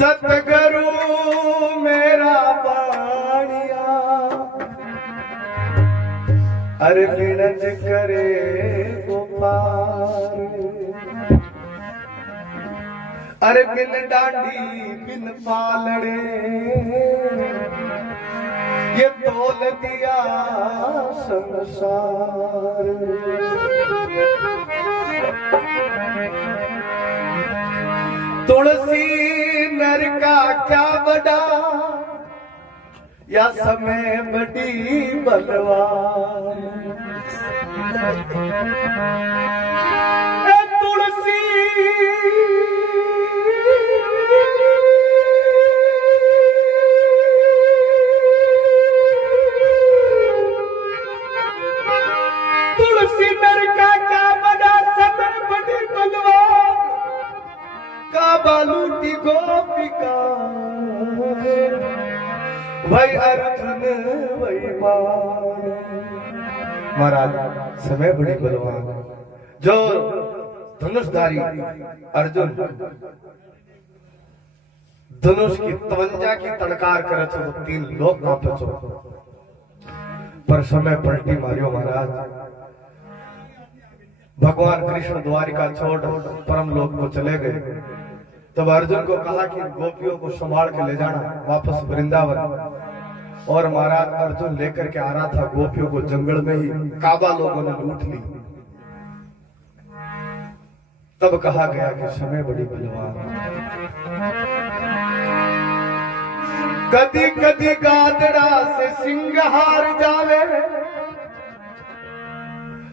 सतगुरु मेरा बाणिया अरे विनज करे गोपाल अरे बिन डांडी बिन पालड़े ये तोल दिया संसार। तुलसी नर का क्या बड़ा या समय बड़ी बलवान। तुलसी तुलसी नर का क्या बड़ा समय बड़ी बलवान। काबा लूटी गोपिका वही अर्जुन वही मान। महाराज समय बड़ी बलवान जो धनुषधारी अर्जुन धनुष की 53 की तड़कार करे तो 3 लोग कांपे छो पर समय पलटी मारियो। महाराज भगवान कृष्ण द्वारिका छोड़ परम लोक को चले गए। तब अर्जुन को कहा कि गोपियों को संभाल के ले जाना वापस वृंदावन। और महाराज अर्जुन लेकर के आ रहा था गोपियों को जंगल में ही काबा लोगों ने लूट ली। तब कहा गया कि समय बड़ी बलवान। कदी कदी गादड़ा से सिंगार जावे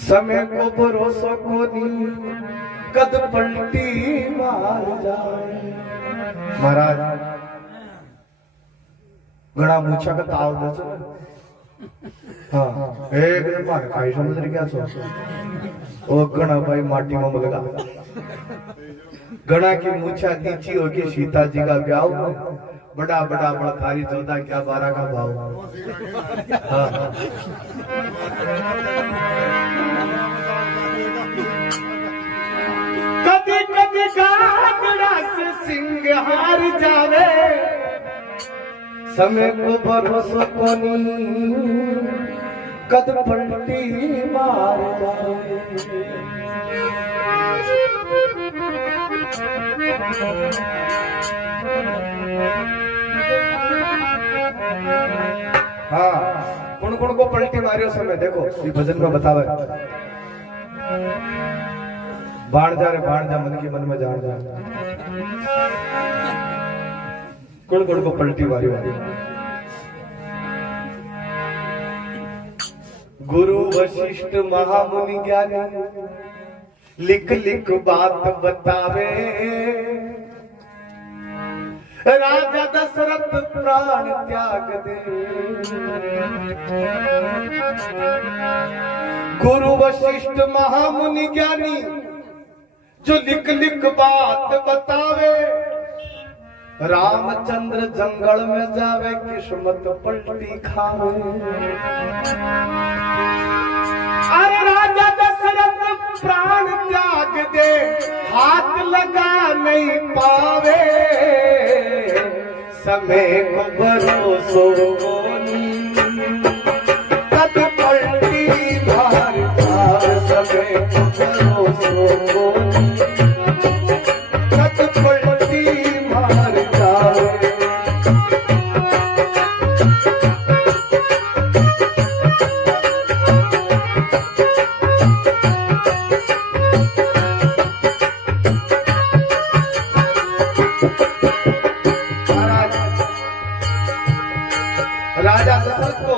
समय को भरोसा को नी कद पलटी मार जाए। महाराज घना मूछा का ताव दे हाँ एक मार खाई समझ रही क्या सो ओ घना भाई माटी में लगा घना की मूछा नीची होगी। सीता जी का ब्याह बड़ा बड़ा बड़ा थारी 14 क्या 12 का भाव। हाँ कदी कदी गादड़ा से सिंगार जावे समय को भरोसा को नी कद पलटी मार जावे। हाँ कौन कौन को पलटी मारियो समय देखो ये भजन में बतावे। बाढ़ जा रे बाढ़ जा मन के मन में जान जा कौन कौन को पलटी मारियो। गुरु वशिष्ठ महामुनि ज्ञानी लिख लिख बात बतावे। राजा दशरथ प्राण त्याग दे। गुरु वशिष्ठ महामुनि ज्ञानी जो लिख लिख बात बतावे। रामचंद्र जंगल में जावे किस्मत पलटी खावे। अरे राजा दशरथ प्राण त्याग दे हाथ लगा नहीं पावे। समय को भरोसो कद पलटी मार जावे। समय को भरोसो कद पलटी मार जावे। राजा दशरथ को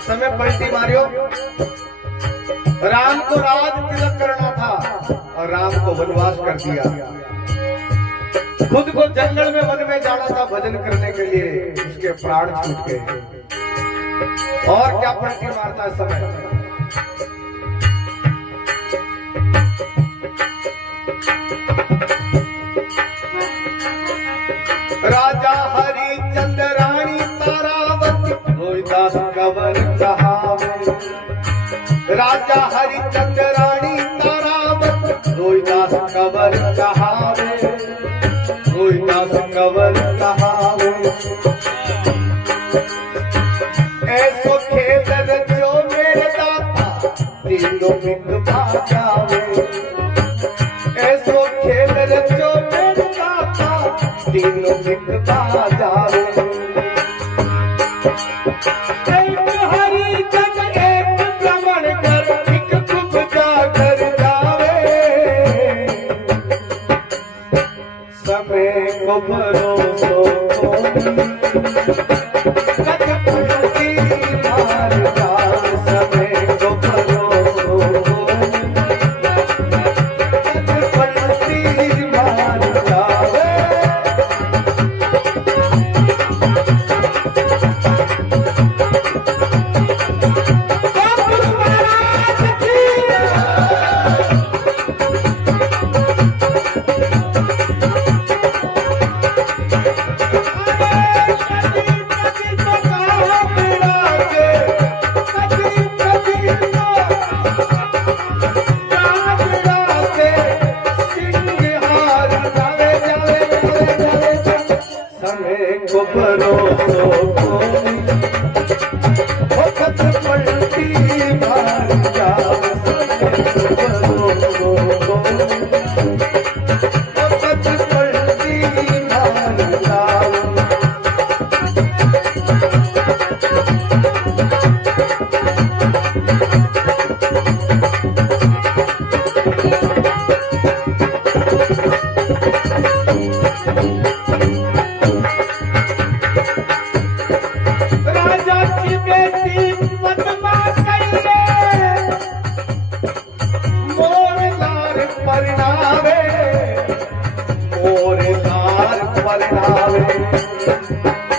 समय पलटी मारियो। राम को राज तिलक करना था और राम को वनवास कर दिया। खुद को जंगल में वन में जाना था भजन करने के लिए उसके प्राण छूट गए। और क्या पलटी मारता है समय। राजा हरिचंद्र रानी तारावती रोहिदास कंवर कहावे। राजा हरिचंद्र रानी तारावती रोहिदास कंवर कहावे। रोहिदास कंवर ऐसो खेल जो मेरे दाता तीनों मिट जावे, ऐसो खेल जो मेरे दाता तीनों मिट जावे। हरी जग एक भ्रमण कर एक कुबजा कर जावे, समय को भरोसो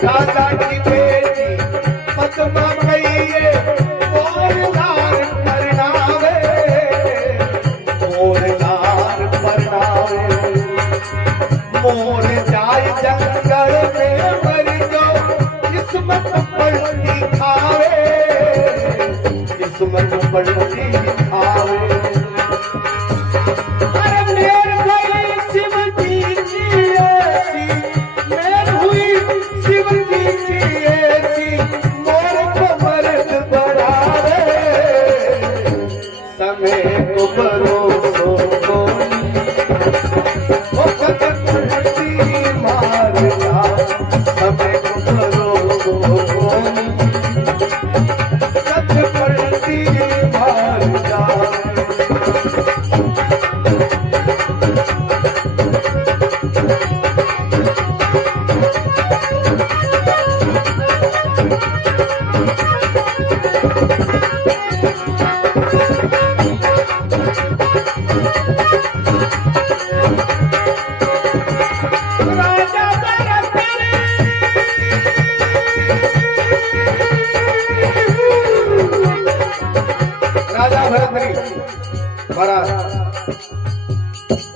राजा की बेटी पद्मा कहिए मोरलार परनावे, मोरलार परनावे। मोर जाय जंगल में मर जो किस्मत पलटी खावे, किस्मत पलटी खावे।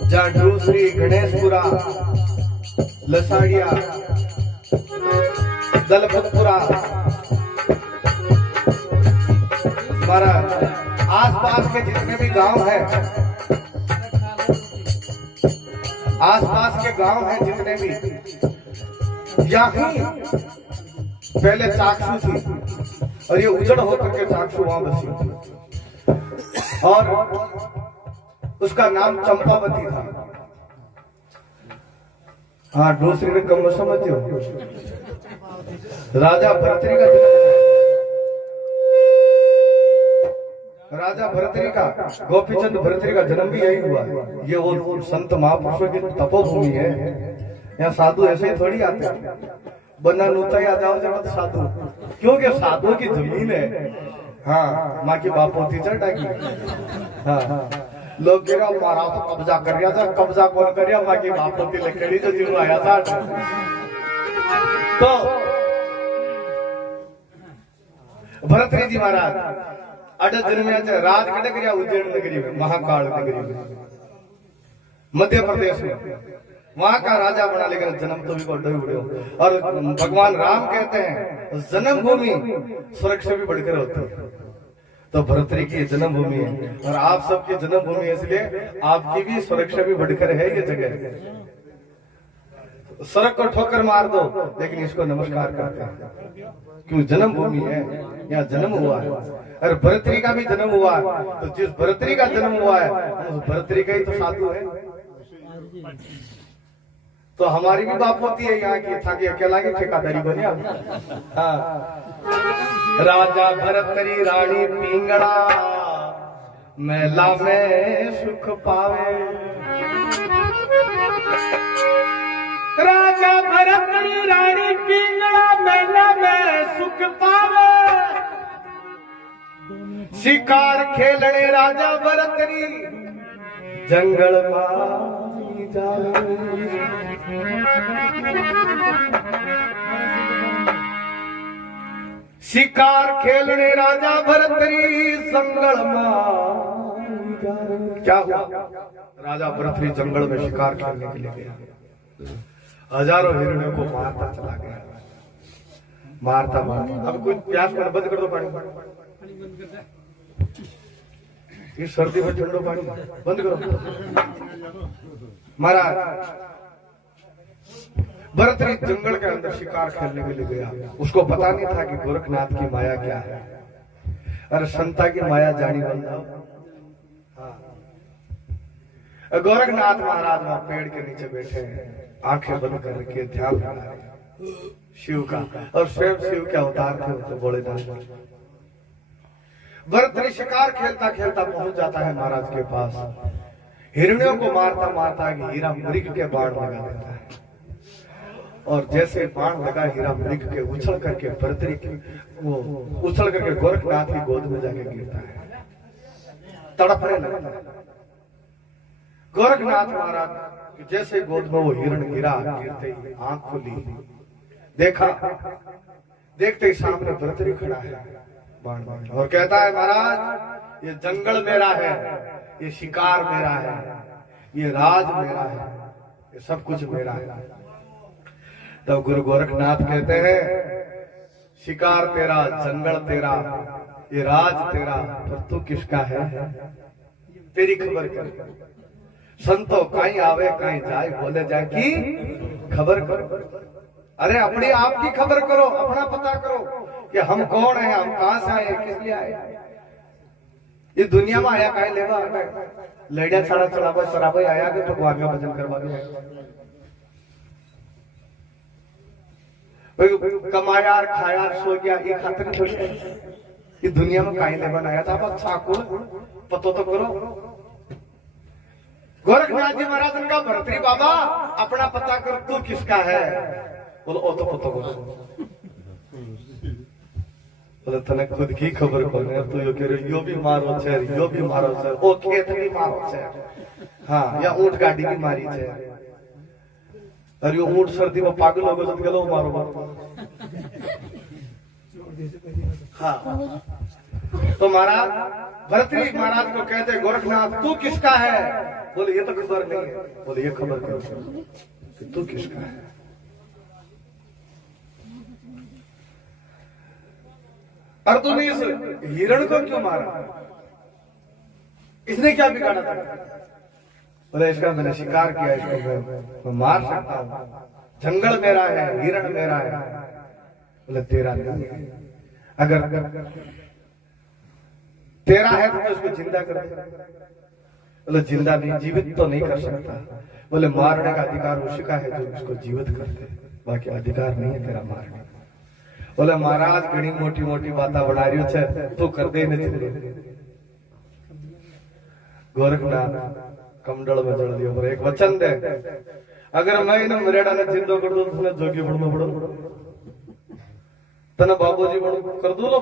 जहाँ दूसरी गणेशपुरा, लसाड़िया, दलपतपुरा, हमारा आसपास के जितने भी गांव हैं, आसपास के गांव हैं जितने भी, यहाँ पहले चाक्षु थी और ये उजड़ होकर के चाक्षु वहां बसी थी और उसका नाम चंपावती था। हाँ, दूसरी में कम समझते हो। राजा भरतरी का राजा भरतरी का, गोपीचंद भरतरी का जन्म भी यही हुआ। ये वो संत महापुरुषों की तपोभूमि है। यहाँ साधु ऐसे ही थोड़ी आते हैं, बन्ना नूता या जाओ जब साधु, क्योंकि साधुओं की जमीन है। हाँ, माँ की बाप होती चढ़ा की। हाँ, लोग कह रहे मारा तो कब्जा कर रहा था, कब्जा कौन कर रहा? माँ की बाप होती लकड़ी जो जिन आया था। तो भरतरी जी महाराज अटल जन्म राज कटक गया उज्जैन नगरी में, महाकाल नगरी में, मध्य प्रदेश में। वहां का राजा बना, लेकिन जन्म तो भी बड़े हुए। और भगवान राम कहते हैं जन्मभूमि स्वर्ग से भी बढ़कर होती है। तो भरतरी की जन्मभूमि है और आप सबकी जन्मभूमि, इसलिए आपकी भी स्वर्ग से भी बढ़कर है ये जगह। सड़क को ठोकर मार दो, लेकिन इसको नमस्कार करते हैं। क्यों? जन्मभूमि है, यहाँ जन्म हुआ है। अरे भरतरी का भी जन्म हुआ है, तो जिस भरतरी का जन्म हुआ है उस भरतरी का ही तो साधु है। तो हमारी भी बाप होती है यहाँ की, था कि अकेला की ठेकादारी बने। हाँ, राजा भरतरी रानी पिंगड़ा, मेला में सुख पावे। राजा भरतरी रानी पिंगड़ा, मेला में सुख पावे। शिकार खेलने राजा भरतरी, जंगल में जावे। शिकार खेलने राजा भरतरी, जंगल में जावे। क्या हुआ? राजा भरतरी जंगल में शिकार खेलने के लिए गया, हजारों हिरणों को मारता चला गया, मारता मारता। अब कोई प्यास कर, बंद कर दो पानी, इस सर्दी में ठंडो पानी बंद करो। महाराज भरतरी जंगल के अंदर शिकार खेलने के लिए गया। उसको पता नहीं था कि गोरखनाथ की माया क्या है। अरे संता की माया जानी बंदा। गोरखनाथ महाराज वहां पेड़ के नीचे बैठे हैं, आंखें बंद करके ध्यान लगा रहे शिव का, और स्वयं शिव के अवतार थे उनसे बोले जाने। भरतरी शिकार खेलता खेलता पहुंच जाता है महाराज के पास। हिरणियों को मारता मारता हीरा मृग के बाण लगा देता है, और जैसे बाण लगा हीरा मृग के, उछल करके भरतरी वो उछल करके गोरखनाथ की गोद में जाके गिरता है, तड़पने लगता है। गोरखनाथ महाराज जैसे गोद में वो हिरण गिरा, गिरते ही आंख खुली, देखा, देखते ही सामने भरतरी खड़ा है बाण बाण, और कहता है महाराज ये जंगल मेरा है, ये शिकार मेरा है, ये राज मेरा है, ये सब कुछ मेरा है। तब गुरु गोरखनाथ कहते हैं शिकार तेरा, जंगल तेरा, ये राज तेरा, पर तू किसका है? तेरी खबर कर। संतो कहीं आवे कहीं जाए, बोले जाए कि खबर करो। अरे अपनी आप की खबर करो, अपना पता करो कि हम कौन है, हम कहां से आए, किस लिए आए। ये दुनिया में आया कहीं लेवा लड़िया छाड़ा चलावा शराबा आया कि भगवान का भजन करवा कमाया खाया सो गया, ये खातिर छोड़। ये दुनिया में कहीं लेवा आया था, अब अच्छा को पतो तो करो। गोरखनाथ जी महाराज उनका भरतरी बाबा अपना पता कर, तू किसका है? बोलो ओ तो पता करो। बोले तने खुद की खबर कौन है? तू यो कह रहे यो भी मारो छे, यो भी मारो छे, ओ खेत भी मारो छे, हाँ, या ऊंट गाड़ी भी मारी छे। अरे यो ऊंट सर्दी में पागल हो गयो तो गलो मारो मारो। हाँ, तो महाराज भरतरी महाराज को कहते गोरखनाथ तू किसका है? बोले ये तो खबर नहीं है। बोले ये खबर करो कि तू किसका है। अर्जुन इस हिरण को क्यों मारा? इसने क्या बिगाड़ा था? बोले इसका मैंने शिकार किया, इसको मैं मार सकता हूं, जंगल मेरा है, हिरण मेरा है। बोले तेरा नहीं है, अगर तेरा है तो उसको जिंदा कर दे। बोले जिंदा नहीं, जीवित तो नहीं कर सकता। बोले मारने का अधिकार उसी का है जो उसको जीवित करते, बाकी अधिकार नहीं है तेरा मारने। बोले महाराज घनी मोटी मोटी बात बना रही है, तू कर दे नहीं। गोरखनाथ कमंडल में जड़ दियो, एक वचन दे, अगर मैं इन मरेड़ा ने जिंदो कर दो तो जोगी बड़ में बड़ो, तने बाबूजी बड़ कर दो लो।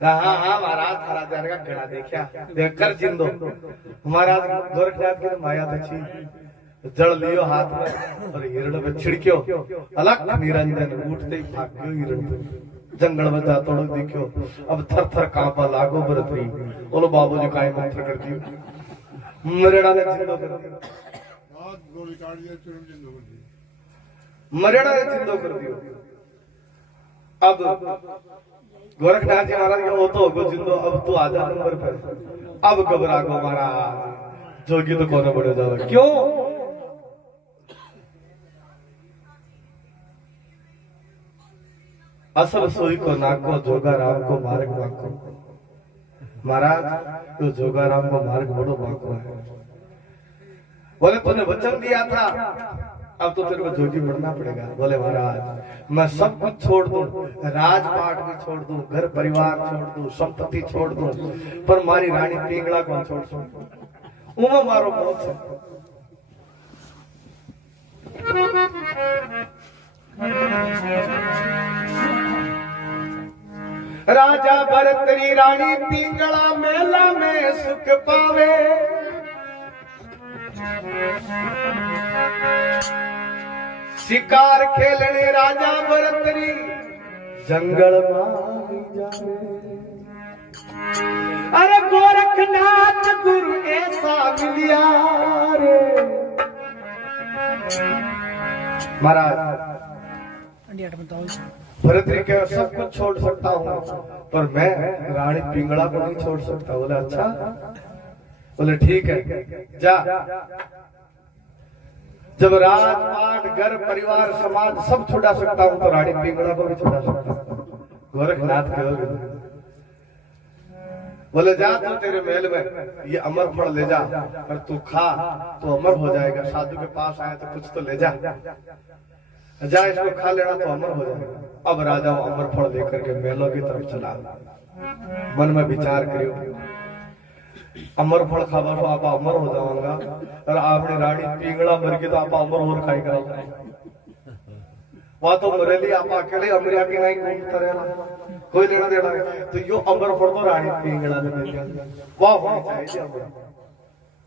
हाँ हाँ महाराज, महाराज जाने का घड़ा देखा, देख कर जिंदो। महाराज गोरखनाथ की माया देखी, जड़ लियो हाथ में और हिरण पे छिड़क्यो, अलग निरंजन उठते ही भाग गयो हिरण। जंगल में जातो देखियो, अब थर थर कांपा लागो भरतरी। बोलो बाबूजी काय मंत्र कर दियो, मरेड़ा ने जिंदो कर दियो, मरेड़ा ने जिंदो कर दियो। अब गोरखनाथ जी महाराज के वो तो हो जिंदो, अब तू आजा नंबर पर। अब घबरा गो महाराज, जोगी तो कोने बड़े जाओ। क्यों? असल सोई को नाको जोगा राम को मार्ग बाको। महाराज तो जोगा राम को मार्ग बड़ो बाको है। बोले तूने वचन दिया था, अब तो तेरे को जोगी बनना पड़ेगा। बोले महाराज मैं सब कुछ छोड़ दूं, राजपाट भी छोड़ दूं, घर परिवार छोड़ दूं, संपत्ति छोड़ दूं, पर मारी रानी पिंगला को छोड़ दूं। उमा मारो बहुत है। राजा भरतरी रानी पिंगला मेला में सुख पावे। शिकार खेलने राजा भरतरी जंगल में जावे। अरे गोरखनाथ गुरु ऐसा मिलिया रे। महाराज भरतरी के सब कुछ छोड़ सकता हूँ, पर मैं रानी पिंगला को नहीं छोड़ सकता। बोले अच्छा, बोले ठीक है जा। जब राजपाट घर परिवार समाज सब छुड़ा सकता हूँ तो रानी पिंगला को भी छुड़ा सकता हूँ। गोरखनाथ कहोगे बोले जा तो तेरे महल में ये अमर फल ले जा, और तू खा तो अमर हो जाएगा। साधु के पास आया तो कुछ तो ले जा, जा इसको खा लेना तो अमर हो जाएगा। अब राजा अमर फल लेकर के महलों की तरफ चला। मन में विचार करियो, अमर फल खावा तो आप अमर हो जाऊंगा, और आपने रानी पिंगला मर गई तो आप अमर और खाई करा। वहां तो मरेली आप अकेले अमरिया के नहीं घूमता रहना, कोई लेना देना नहीं। तो यो अमर फल तो रानी पिंगला ने दे दिया। वाह होनी चाहिए अमर,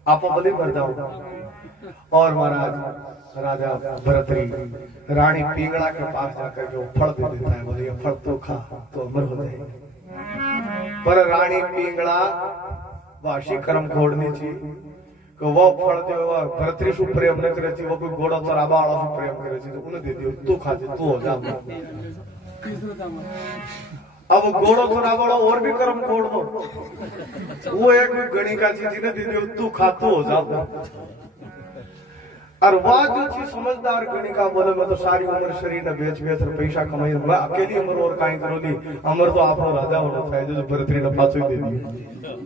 आप भले मर जाओ। और महाराज राजा भरतरी रानी पिंगला के पास जाकर के फल दे देता है। बोले ये फल तो खा तो अमर हो जाएगी। पर रानी पिंगला वाशी कर्म खोड़नी थी कि वो फल जो भरतरी से प्रेम न करे थी, वो कोई घोड़ा तो राबा वाला से प्रेम करे थी, तो उन्हें दे दियो, तू खा दे, तू हो जा। अब घोड़ो तो राबा वाला और भी कर्म खोड़ दो, वो एक गणी का चीज ने दे दियो, तू खा तू हो जा। और वह जो चीज समझदार गणी का बोले मैं तो सारी उम्र शरीर ने बेच बेच पैसा कमाई, मैं अकेली उम्र और काई करोली, अमर तो आप राजा होना चाहिए जो भरतरी ने पाछो दे दिया।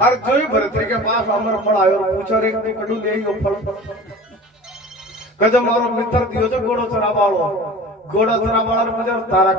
हर जो ही भरतरी के पास अमर फल आयो पूछो रे कड़ू ले यो फल कजम मारो मित्र दियो जो घोड़ो चरावा वालो, घोड़ा चरावा वाला मुझे तारा